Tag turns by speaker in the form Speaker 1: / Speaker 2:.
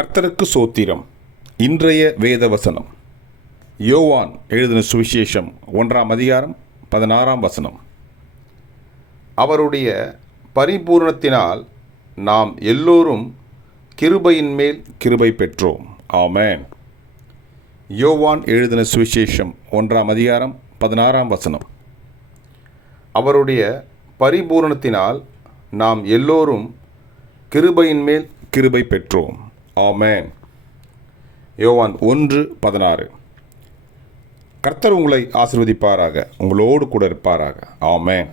Speaker 1: கர்த்தருக்கு சோத்திரம். இன்றைய வேத வசனம் யோவான் எழுதின சுவிசேஷம் ஒன்றாம் அதிகாரம் பதினாறாம் வசனம். அவருடைய பரிபூரணத்தினால் நாம் எல்லோரும் கிருபையின் மேல் கிருபை பெற்றோம். ஆமேன். யோவான் எழுதின சுவிசேஷம் ஒன்றாம் அதிகாரம் பதினாறாம் வசனம். அவருடைய பரிபூரணத்தினால் நாம் எல்லோரும் கிருபையின் மேல் கிருபை பெற்றோம். ஆமேன். யோவான் ஒன்று பதினாறு. கர்த்தர் உங்களை ஆசிர்வதிப்பாராக உங்களோடு கூட இருப்பாராக. ஆமேன்.